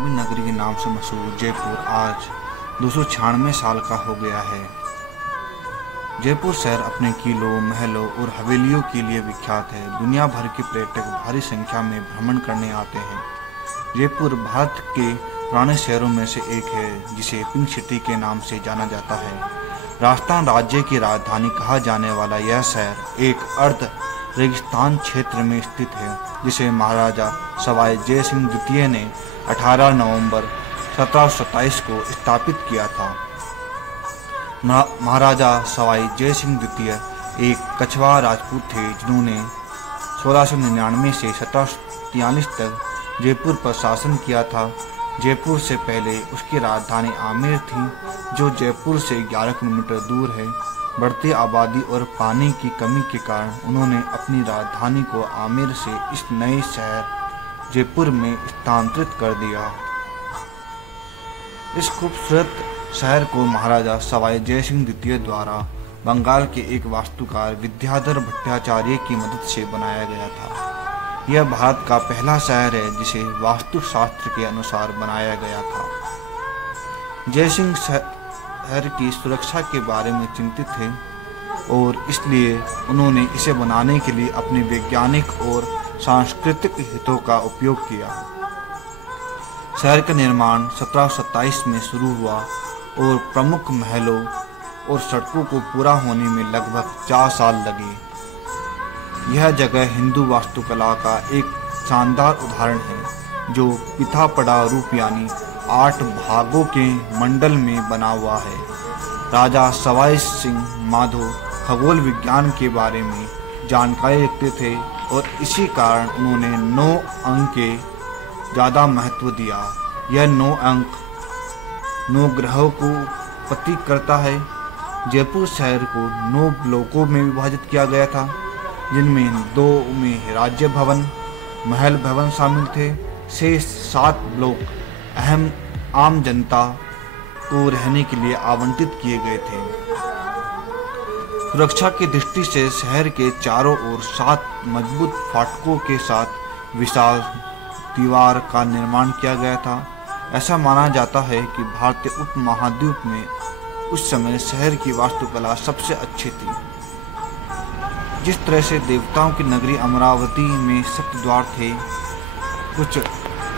गुलाबी नगरी के नाम से मशहूर जयपुर आज 296 साल का हो गया है। जयपुर शहर अपने किलों, महलों और हवेलियों के लिए विख्यात है। दुनिया भर के पर्यटक भारी संख्या में भ्रमण करने आते हैं। जयपुर भारत के पुराने शहरों में से एक है, जिसे पिंक सिटी के नाम से जाना जाता है। राजस्थान राज्य की राजधानी कहा जाने वाला यह शहर एक अर्ध रेगिस्तान क्षेत्र में स्थित है, जिसे महाराजा सवाई जय सिंह द्वितीय ने 18 नवंबर 1727 को स्थापित किया था। महाराजा सवाई जय सिंह द्वितीय एक कछवा राजपूत थे, जिन्होंने 1699 से 1743 तक जयपुर पर शासन किया था। जयपुर से पहले उसकी राजधानी आमेर थी, जो जयपुर से 11 किलोमीटर दूर है। बढ़ती आबादी और पानी की कमी के कारण उन्होंने अपनी राजधानी को आमेर से इस नए शहर जयपुर में स्थानांतरित कर दिया। इस खूबसूरत शहर को महाराजा सवाई जय सिंह द्वितीय द्वारा बंगाल के एक वास्तुकार विद्याधर भट्टाचार्य की मदद से बनाया गया था। यह भारत का पहला शहर है जिसे वास्तुशास्त्र के अनुसार बनाया गया था। जय सिंह शहर की सुरक्षा के बारे में चिंतित थे और इसलिए उन्होंने इसे बनाने के लिए अपने वैज्ञानिक और सांस्कृतिक हितों का उपयोग किया। शहर का निर्माण 1727 में शुरू हुआ और प्रमुख महलों और सड़कों को पूरा होने में लगभग 4 साल लगे। यह जगह हिंदू वास्तुकला का एक शानदार उदाहरण है, जो पिथा पड़ा रूप यानी 8 भागों के मंडल में बना हुआ है। राजा सवाई सिंह माधो खगोल विज्ञान के बारे में जानकारी रखते थे और इसी कारण उन्होंने 9 अंक के ज़्यादा महत्व दिया। यह 9 अंक 9 ग्रहों को प्रतीक करता है। जयपुर शहर को 9 ब्लॉकों में विभाजित किया गया था, जिनमें 2 में राज्य भवन, महल भवन शामिल थे। शेष 7 ब्लॉक आम जनता को रहने के लिए आवंटित किए गए थे। सुरक्षा की दृष्टि से शहर के चारों ओर 7 मजबूत फाटकों के साथ विशाल दीवार का निर्माण किया गया था। ऐसा माना जाता है कि भारतीय उपमहाद्वीप में उस समय शहर की वास्तुकला सबसे अच्छी थी। जिस तरह से देवताओं की नगरी अमरावती में सप्तद्वार थे, कुछ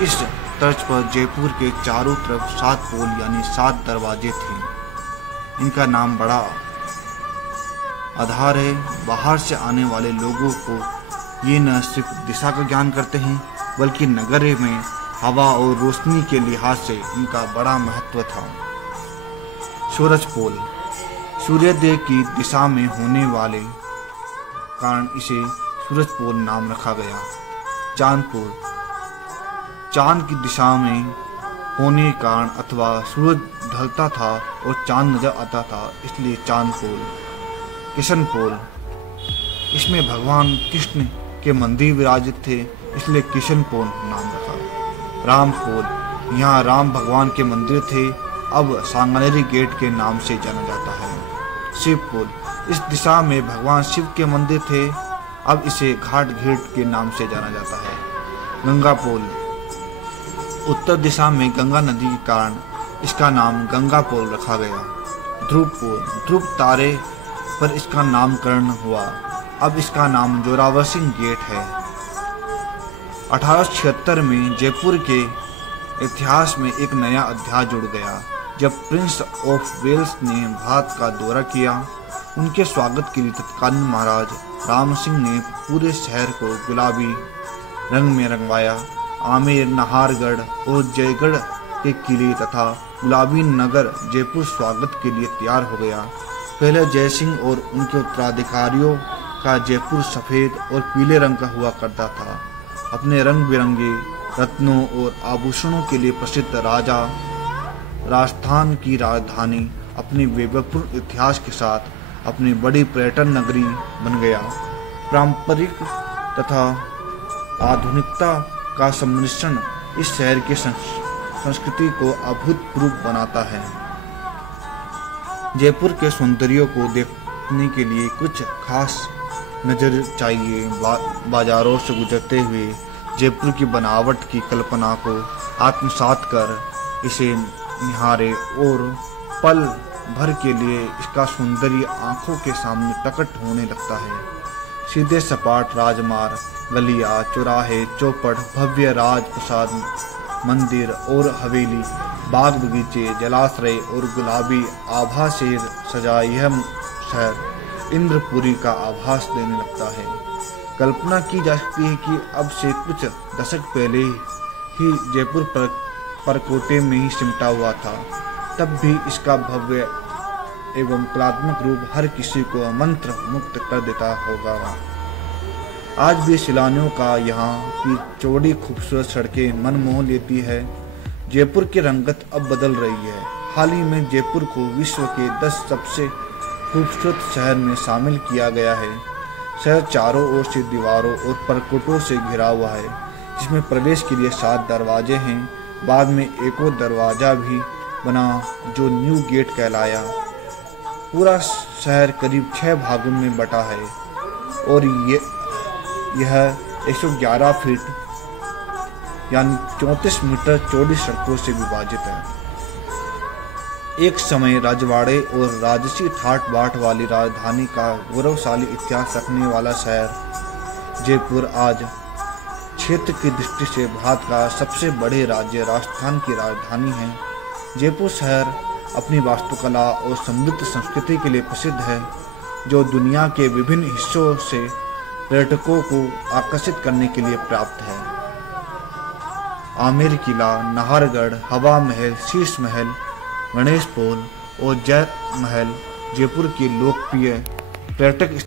इस तर्ज पर जयपुर के चारों तरफ 7 पोल यानी 7 दरवाजे थे। इनका नाम बड़ा आधार है। बाहर से आने वाले लोगों को ये न सिर्फ दिशा का ज्ञान करते हैं, बल्कि नगर में हवा और रोशनी के लिहाज से इनका बड़ा महत्व था। सूरज पोल सूर्योदय की दिशा में होने वाले कारण इसे सूरज पोल नाम रखा गया। चांद पोल चांद की दिशा में होने के कारण अथवा सूरज ढलता था और चांद नजर आता था, इसलिए चांद पोल। किशन पोल इसमें भगवान कृष्ण के मंदिर विराजित थे, इसलिए किशन पोल नाम रखा। राम पोल यहाँ राम भगवान के मंदिर थे, अब सांगनेरी गेट के नाम से जाना जाता है। शिव पोल इस दिशा में भगवान शिव के मंदिर थे, अब इसे घाट घेट के नाम से जाना जाता है। गंगा पोल उत्तर दिशा में गंगा नदी के कारण इसका नाम गंगा पोल रखा गया। ध्रुव पोल ध्रुव तारे पर इसका नामकरण हुआ, अब इसका नाम जोरावर सिंह गेट है। 1876 में जयपुर के इतिहास में एक नया अध्याय जुड़ गया, जब प्रिंस ऑफ वेल्स ने भारत का दौरा किया। उनके स्वागत के लिए तत्कालीन महाराज राम सिंह ने पूरे शहर को गुलाबी रंग में रंगवाया। आमेर, नाहरगढ़ और जयगढ़ के किले तथा गुलाबी नगर जयपुर स्वागत के लिए तैयार हो गया। पहले जय सिंह और उनके उत्तराधिकारियों का जयपुर सफ़ेद और पीले रंग का हुआ करता था। अपने रंग बिरंगे रत्नों और आभूषणों के लिए प्रसिद्ध राजा राजस्थान की राजधानी अपने वैभवपूर्ण इतिहास के साथ अपनी बड़ी पर्यटन नगरी बन गया। पारंपरिक तथा आधुनिकता का सम्मिश्रण इस शहर की संस्कृति को अभूतपूर्व बनाता है। जयपुर के सौंदर्य को देखने के लिए कुछ खास नज़र चाहिए। बाजारों से गुजरते हुए जयपुर की बनावट की कल्पना को आत्मसात कर इसे निहारे और पल भर के लिए इसका सौंदर्य आंखों के सामने प्रकट होने लगता है। सीधे सपाट राजमार्ग, गलियां, चौराहे, चौपट, भव्य राजप्रसाद, मंदिर और हवेली, बाग बगीचे, जलाशय और गुलाबी आभा से सजा यह शहर इंद्रपुरी का आभास देने लगता है। कल्पना की जा सकती है कि अब से कुछ दशक पहले ही जयपुर परकोटे में ही सिमटा हुआ था, तब भी इसका भव्य एवं कलात्मक रूप हर किसी को मंत्र मुक्त कर देता होगा। आज भी सैलानियों का यहाँ की चौड़ी खूबसूरत सड़कें मन मोह लेती है। जयपुर की रंगत अब बदल रही है। हाल ही में जयपुर को विश्व के 10 सबसे खूबसूरत शहर में शामिल किया गया है। शहर चारों ओर से दीवारों और परकोटों से घिरा हुआ है, जिसमें प्रवेश के लिए 7 दरवाजे हैं। बाद में एक और दरवाजा भी बना जो न्यू गेट कहलाया। पूरा शहर करीब 6 भागों में बटा है और यह 111 फीट यानी 34 मीटर चौड़ी सड़कों से विभाजित है। एक समय रजवाड़े और राजसी ठाट बाट वाली राजधानी का गौरवशाली इतिहास रखने वाला शहर जयपुर आज क्षेत्र की दृष्टि से भारत का सबसे बड़े राज्य राजस्थान की राजधानी है। जयपुर शहर अपनी वास्तुकला और समृद्ध संस्कृति के लिए प्रसिद्ध है, जो दुनिया के विभिन्न हिस्सों से पर्यटकों को आकर्षित करने के लिए प्राप्त है। आमेर किला, नाहरगढ़, हवा महल, शीश महल, गणेश पोल और जय महल जयपुर के लोकप्रिय पर्यटक